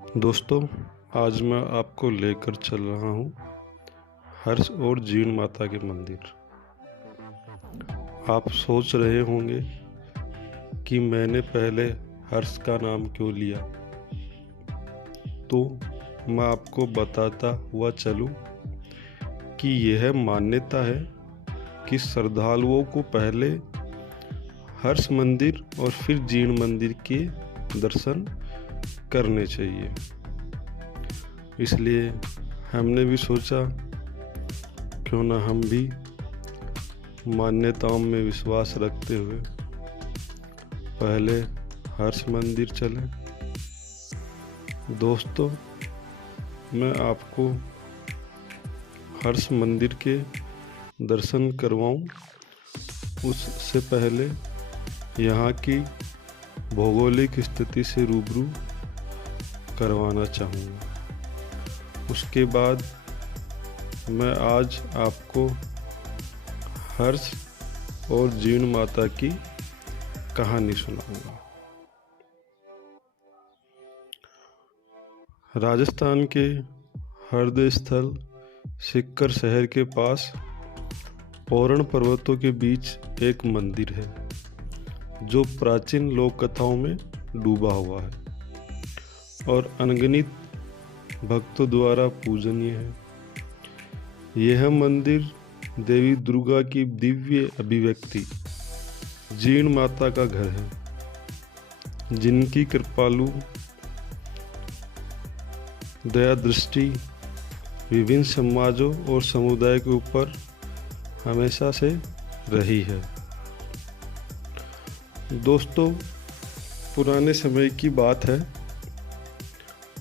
दोस्तों, आज मैं आपको लेकर चल रहा हूँ हर्ष और जीण माता के मंदिर। आप सोच रहे होंगे कि मैंने पहले हर्ष का नाम क्यों लिया, तो मैं आपको बताता हुआ चलूँ कि यह मान्यता है कि श्रद्धालुओं को पहले हर्ष मंदिर और फिर जीण मंदिर के दर्शन करने चाहिए। इसलिए हमने भी सोचा क्यों ना हम भी मान्यताओं में विश्वास रखते हुए पहले हर्ष मंदिर चलें। दोस्तों, मैं आपको हर्ष मंदिर के दर्शन करवाऊं, उससे पहले यहाँ की भौगोलिक स्थिति से रूबरू करवाना चाहूँगा। उसके बाद मैं आज आपको हर्ष और जीण माता की कहानी सुनाऊंगा। राजस्थान के हृदय स्थल सिक्कर शहर के पास औरण पर्वतों के बीच एक मंदिर है जो प्राचीन लोक कथाओं में डूबा हुआ है और अनगिनत भक्तों द्वारा पूजनीय है। यह मंदिर देवी दुर्गा की दिव्य अभिव्यक्ति जीण माता का घर है, जिनकी कृपालु दया दृष्टि विभिन्न समाजों और समुदाय के ऊपर हमेशा से रही है। दोस्तों, पुराने समय की बात है।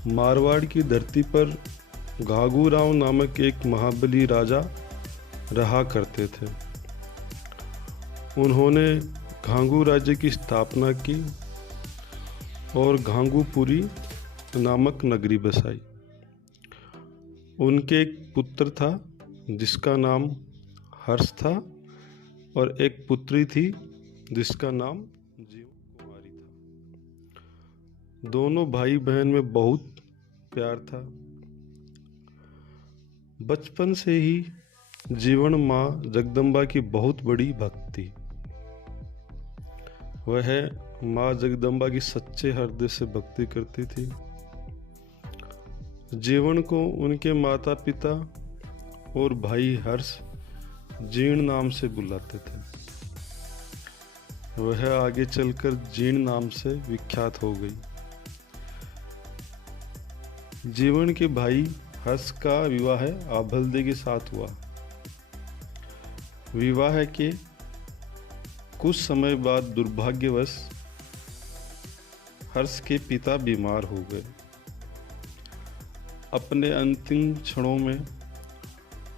मारवाड़ की धरती पर घाघूराव नामक एक महाबली राजा रहा करते थे। उन्होंने घाघू राज्य की स्थापना की और घाघूपुरी नामक नगरी बसाई। उनके एक पुत्र था जिसका नाम हर्ष था और एक पुत्री थी जिसका नाम जीवन कुमारी था। दोनों भाई बहन में बहुत प्यार था। बचपन से ही जीवन माँ जगदम्बा की बहुत बड़ी भक्त थी। वह माँ जगदम्बा की सच्चे हृदय से भक्ति करती थी। जीवन को उनके माता पिता और भाई हर्ष जीण नाम से बुलाते थे। वह आगे चलकर जीण नाम से विख्यात हो गई। जीवन के भाई हर्ष का विवाह आभल्दे के साथ हुआ। विवाह के कुछ समय बाद दुर्भाग्यवश हर्ष के पिता बीमार हो गए। अपने अंतिम क्षणों में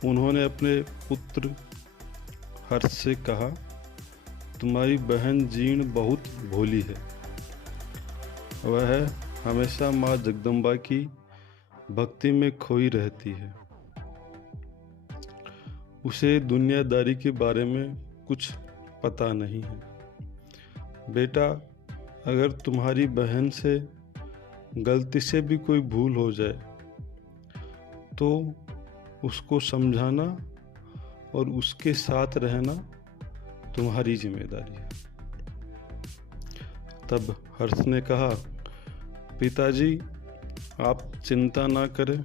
उन्होंने अपने पुत्र हर्ष से कहा, तुम्हारी बहन जीण बहुत भोली है। वह हमेशा माँ जगदम्बा की भक्ति में खोई रहती है। उसे दुनियादारी के बारे में कुछ पता नहीं है। बेटा, अगर तुम्हारी बहन से गलती से भी कोई भूल हो जाए तो उसको समझाना और उसके साथ रहना तुम्हारी जिम्मेदारी है। तब हर्ष ने कहा, पिताजी, आप चिंता ना करें,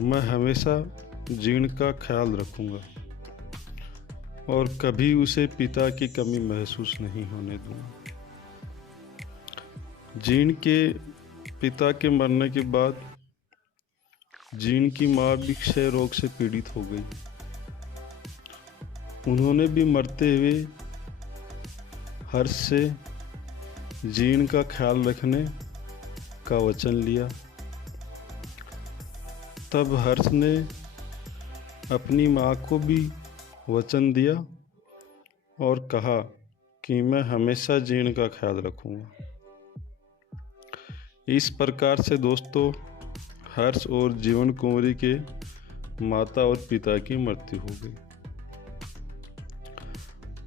मैं हमेशा जीण का ख्याल रखूंगा और कभी उसे पिता की कमी महसूस नहीं होने दूंगा। जीण के पिता के मरने के बाद जीण की माँ भी क्षय रोग से पीड़ित हो गई। उन्होंने भी मरते हुए हर्ष से जीण का ख्याल रखने का वचन लिया। तब हर्ष ने अपनी माँ को भी वचन दिया और कहा कि मैं हमेशा जीण का ख्याल रखूंगा। इस प्रकार से दोस्तों, हर्ष और जीवन कुंवरी के माता और पिता की मृत्यु हो गई।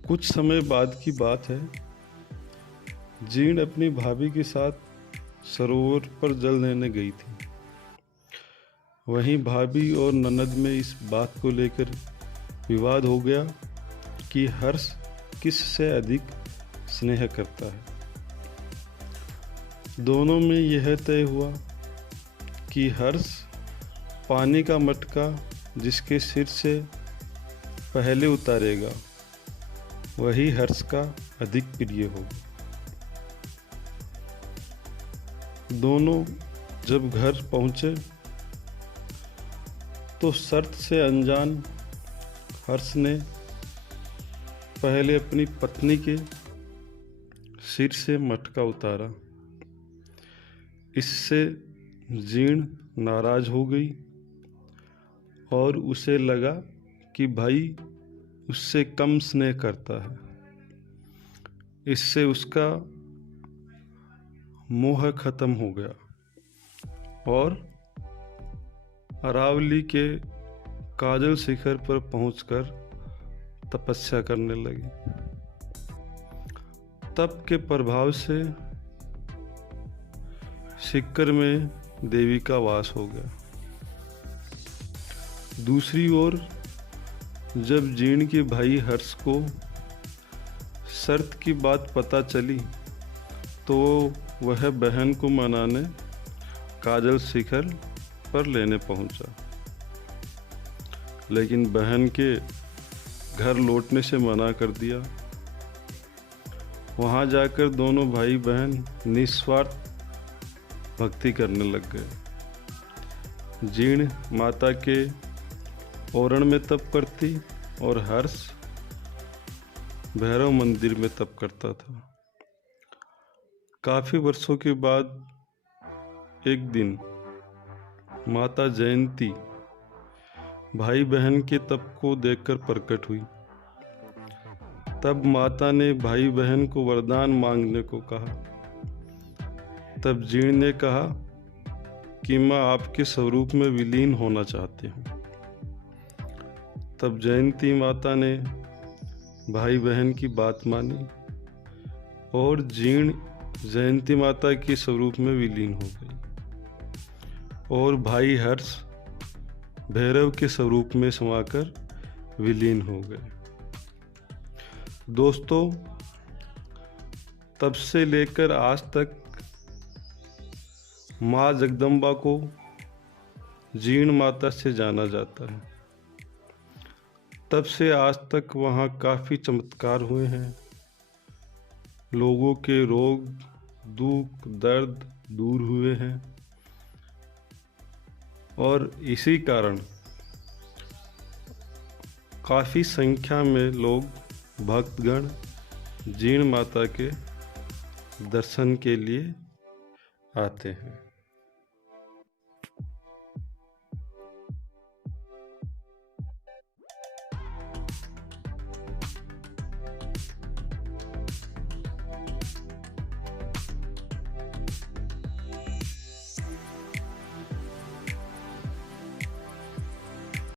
कुछ समय बाद की बात है। जीण अपनी भाभी के साथ सरोवर पर जल लेने गई थी। वहीं भाभी और ननद में इस बात को लेकर विवाद हो गया कि हर्ष किससे अधिक स्नेह करता है। दोनों में यह तय हुआ कि हर्ष पानी का मटका जिसके सिर से पहले उतारेगा वही हर्ष का अधिक प्रिय होगा। दोनों जब घर पहुंचे तो शर्त से अनजान हर्ष ने पहले अपनी पत्नी के सिर से मटका उतारा। इससे जीर्ण नाराज हो गई और उसे लगा कि भाई उससे कम स्नेह करता है। इससे उसका मोह खत्म हो गया और अरावली के काजल शिखर पर पहुंचकर तपस्या करने लगी। तप के प्रभाव से शिखर में देवी का वास हो गया। दूसरी ओर जब जीर्ण के भाई हर्ष को शर्त की बात पता चली तो वह बहन को मनाने काजल शिखर पर लेने पहुंचा, लेकिन बहन के घर लौटने से मना कर दिया। वहां जाकर दोनों भाई बहन निस्वार्थ भक्ति करने लग गए। जीर्ण माता के ओरण में तप करती और हर्ष भैरव मंदिर में तप करता था। काफी वर्षों के बाद एक दिन माता जयंती भाई बहन के तप को देखकर प्रकट हुई। तब माता ने भाई बहन को वरदान मांगने को कहा। तब जीर्ण ने कहा कि मैं आपके स्वरूप में विलीन होना चाहती हूँ। तब जयंती माता ने भाई बहन की बात मानी और जीर्ण जयंती माता के स्वरूप में विलीन हो गई और भाई हर्ष भैरव के स्वरूप में समाकर विलीन हो गए। दोस्तों, तब से लेकर आज तक माँ जगदम्बा को जीर्ण माता से जाना जाता है। तब से आज तक वहाँ काफ़ी चमत्कार हुए हैं। लोगों के रोग, दुख, दर्द दूर हुए हैं और इसी कारण काफ़ी संख्या में लोग भक्तगण जीर्ण माता के दर्शन के लिए आते हैं।